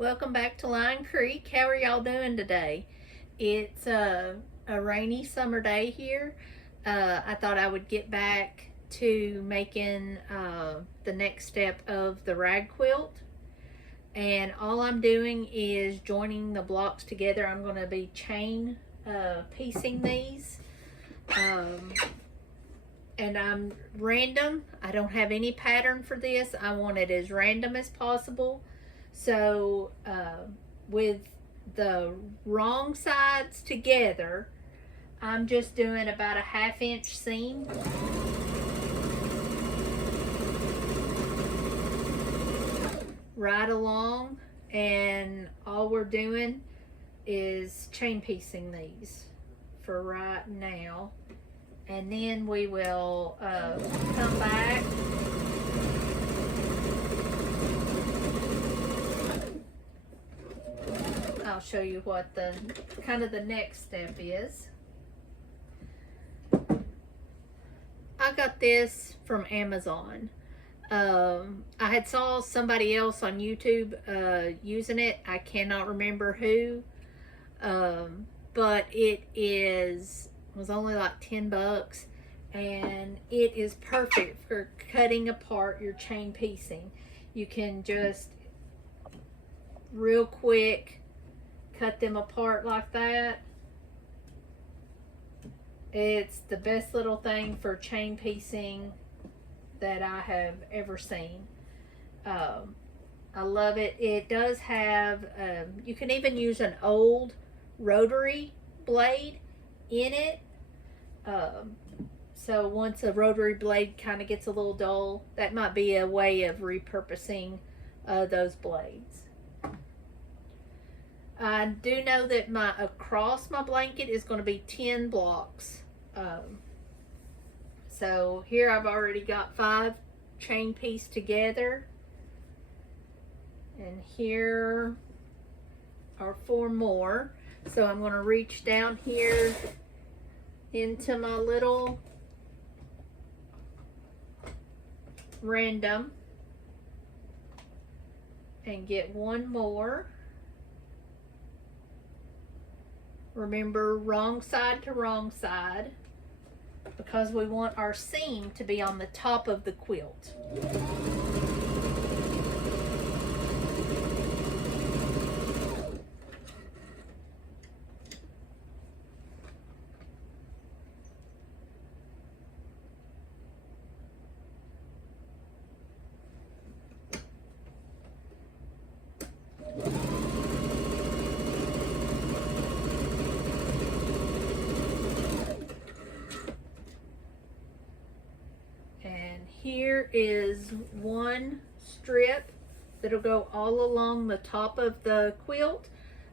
Welcome back to Line Creek. How are y'all doing today? It's a rainy summer day here. I thought I would get back to making the next step of the rag quilt. And all I'm doing is joining the blocks together. I'm going to be chain piecing these. And I'm random. I don't have any pattern for this. I want it as random as possible. So with the wrong sides together, I'm just doing about a 1/2 inch seam. Right along, and all we're doing is chain piecing these for right now. And then we will come back. I'll show you what the kind of the next step is. I got this from Amazon. I had saw somebody else on YouTube using it. I cannot remember who, but it was only like 10 bucks, and it is perfect for cutting apart your chain piecing. You can just real quick cut them apart like that. It's the best little thing for chain piecing that I have ever seen. I love it. It does have, you can even use an old rotary blade in it. So once a rotary blade kind of gets a little dull, that might be a way of repurposing those blades. I do know that across my blanket is going to be 10 blocks. So here I've already got 5 chain pieced together. And here are 4 more. So I'm going to reach down here into my little random and get 1 more. Remember, wrong side to wrong side, because we want our seam to be on the top of the quilt. Here is 1 strip that'll go all along the top of the quilt.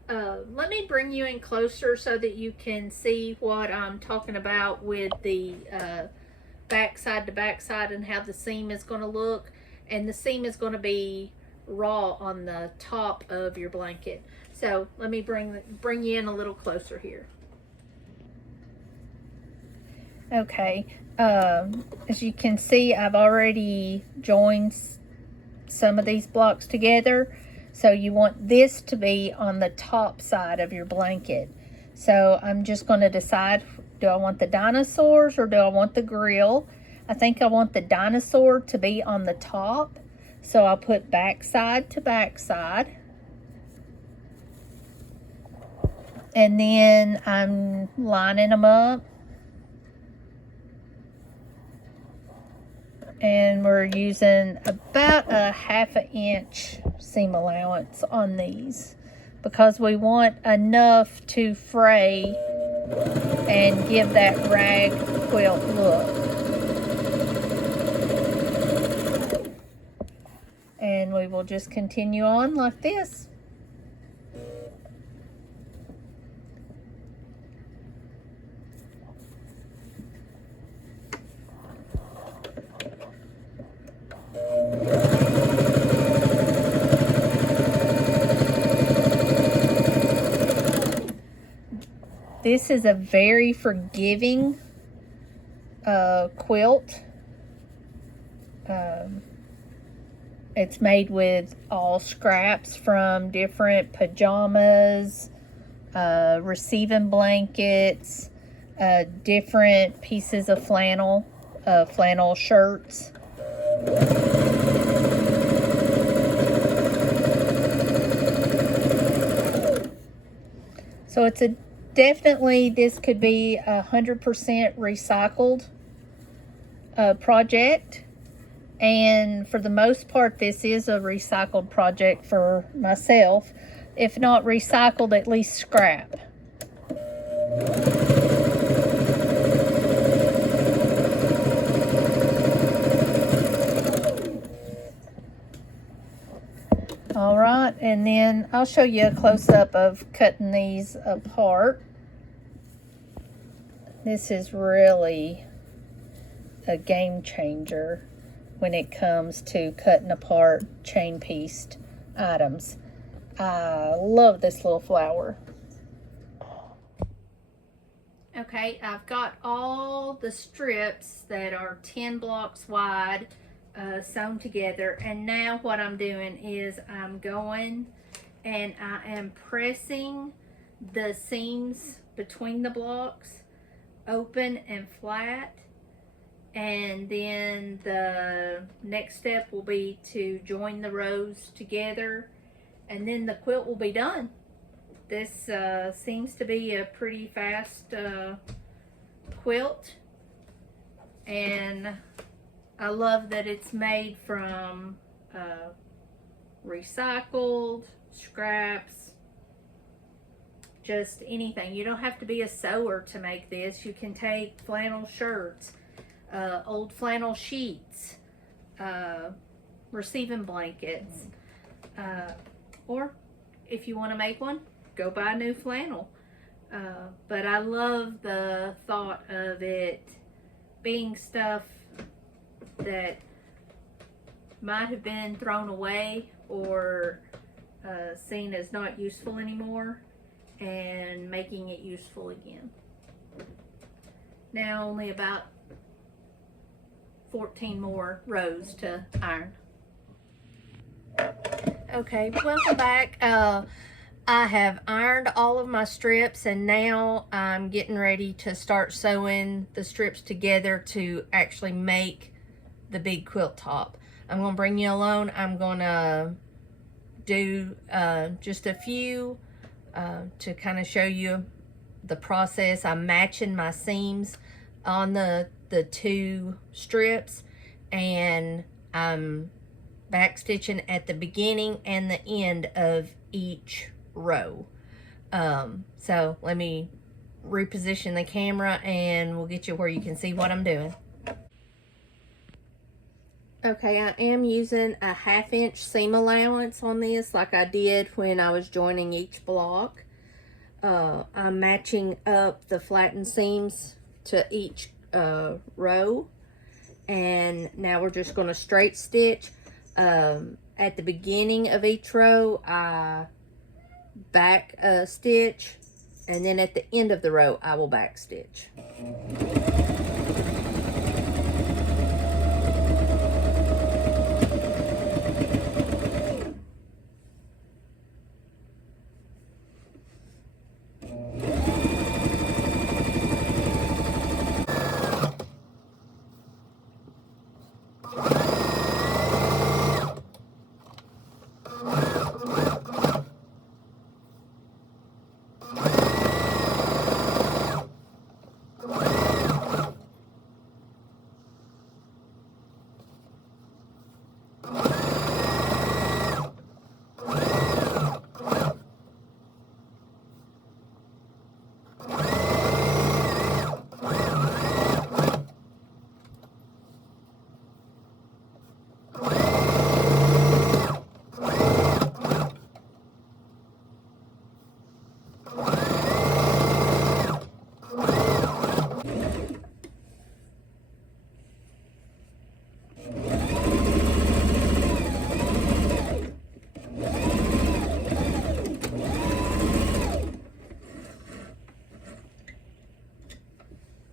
Let me bring you in closer so that you can see what I'm talking about with the backside to backside and how the seam is going to look. And the seam is going to be raw on the top of your blanket. So let me bring you in a little closer here. Okay, as you can see, I've already joined some of these blocks together. So you want this to be on the top side of your blanket. So I'm just going to decide, do I want the dinosaurs or do I want the grill? I think I want the dinosaur to be on the top. So I'll put backside to backside. And then I'm lining them up. And we're using about a 1/2 inch seam allowance on these because we want enough to fray and give that rag quilt look. And we will just continue on like this. This is a very forgiving quilt. It's made with all scraps from different pajamas, receiving blankets, different pieces of flannel, flannel shirts. So it's definitely, this could be 100% recycled project. And for the most part, this is a recycled project for myself. If not recycled, at least scrap. All right, and then I'll show you a close-up of cutting these apart. This is really a game changer when it comes to cutting apart chain pieced items. I love this little flower. Okay, I've got all the strips that are 10 blocks wide sewn together, and now what I'm doing is I'm going and I am pressing the seams between the blocks open and flat, and then the next step will be to join the rows together, and then the quilt will be done. This seems to be a pretty fast quilt, and I love that it's made from recycled scraps, just anything. You don't have to be a sewer to make this. You can take flannel shirts, old flannel sheets, receiving blankets, or if you want to make one, go buy new flannel. But I love the thought of it being stuff that might have been thrown away or seen as not useful anymore, and making it useful again. Now only about 14 more rows to iron. Okay, welcome back. I have ironed all of my strips, and now I'm getting ready to start sewing the strips together to actually make the big quilt top. I'm going to bring you along. I'm going to do just a few to kind of show you the process. I'm matching my seams on the two strips, and I'm back stitching at the beginning and the end of each row. So let me reposition the camera and we'll get you where you can see what I'm doing. Okay, I am using a 1/2 inch seam allowance on this, like I did when I was joining each block. I'm matching up the flattened seams to each row, and now we're just going to straight stitch. At the beginning of each row, I back stitch, and then at the end of the row, I will back stitch.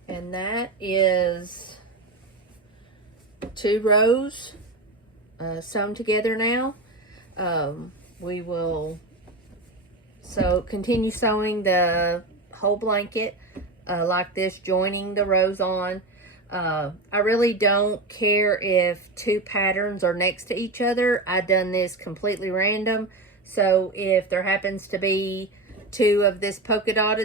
And that is 2 rows sewn together now. We will continue sewing the whole blanket like this, joining the rows on. I really don't care if two patterns are next to each other. I done this completely random, so if there happens to be two of this polka dot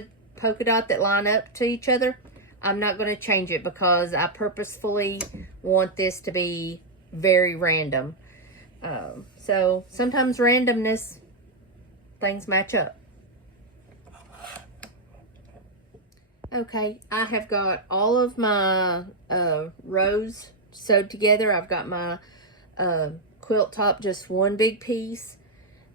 that line up to each other, I'm not going to change it because I purposefully want this to be very random. So sometimes randomness, things match up. Okay, I have got all of my rows sewed together. I've got my quilt top, just one big piece.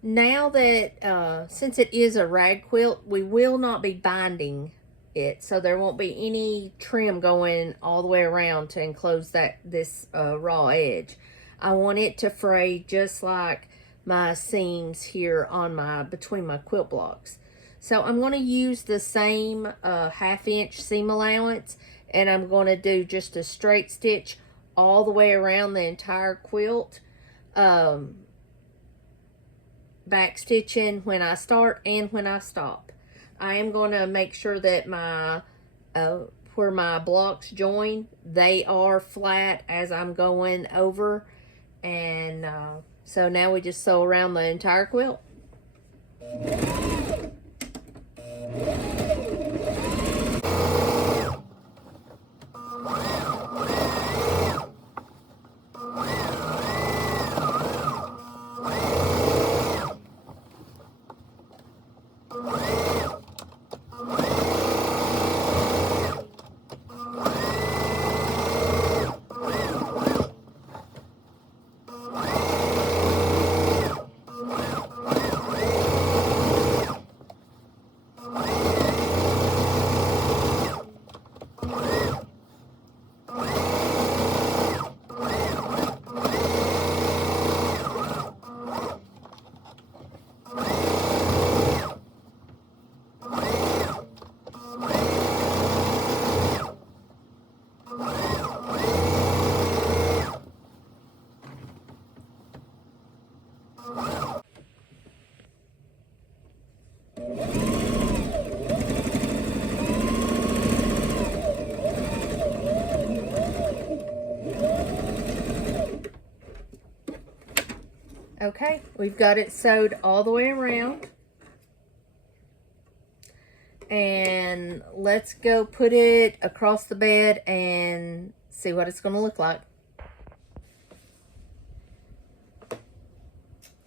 Now that, since it is a rag quilt, we will not be binding it, so there won't be any trim going all the way around to enclose this raw edge. I want it to fray just like my seams here on between my quilt blocks. So I'm going to use the same 1/2 inch seam allowance, and I'm going to do just a straight stitch all the way around the entire quilt, back stitching when I start and when I stop. I am going to make sure that my where my blocks join, they are flat as I'm going over, and so now we just sew around the entire quilt. Okay, we've got it sewed all the way around. And let's go put it across the bed and see what it's going to look like.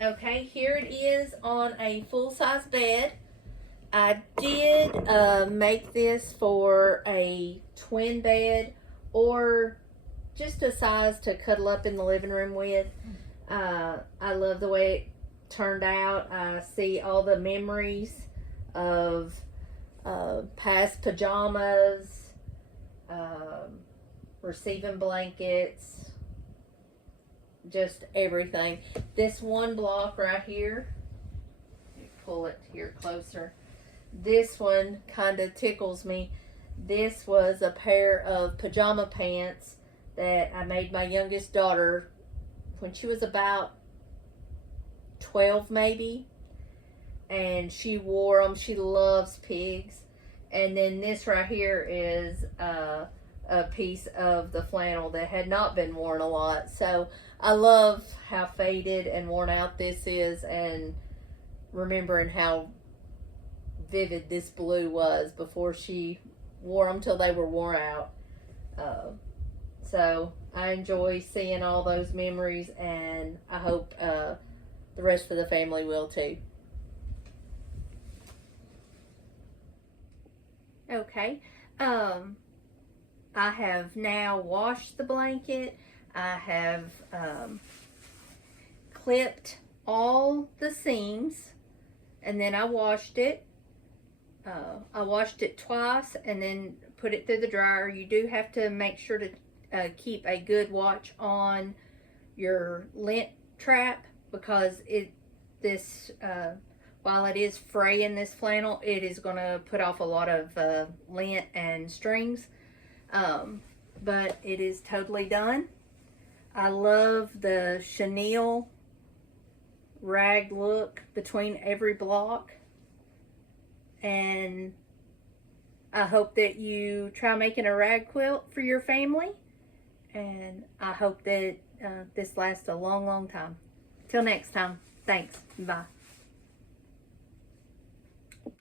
Okay, here it is on a full-size bed. I did make this for a twin bed or just a size to cuddle up in the living room with. I love the way it turned out. I see all the memories of past pajamas, receiving blankets, just everything. This one block right here, pull it here closer. This one kind of tickles me. This was a pair of pajama pants that I made my youngest daughter when she was about 12 maybe, and she wore them. She loves pigs. And then this right here is a piece of the flannel that had not been worn a lot. So I love how faded and worn out this is, and remembering how vivid this blue was before she wore them till they were worn out. So I enjoy seeing all those memories, and I hope the rest of the family will too. Okay, I have now washed the blanket. I have clipped all the seams, and then I washed it. I washed it twice and then put it through the dryer. You do have to make sure to keep a good watch on your lint trap, because while it is fraying this flannel, it is going to put off a lot of lint and strings. But it is totally done. I love the chenille rag look between every block. And I hope that you try making a rag quilt for your family. And I hope that this lasts a long, long time. Till next time. Thanks. Bye.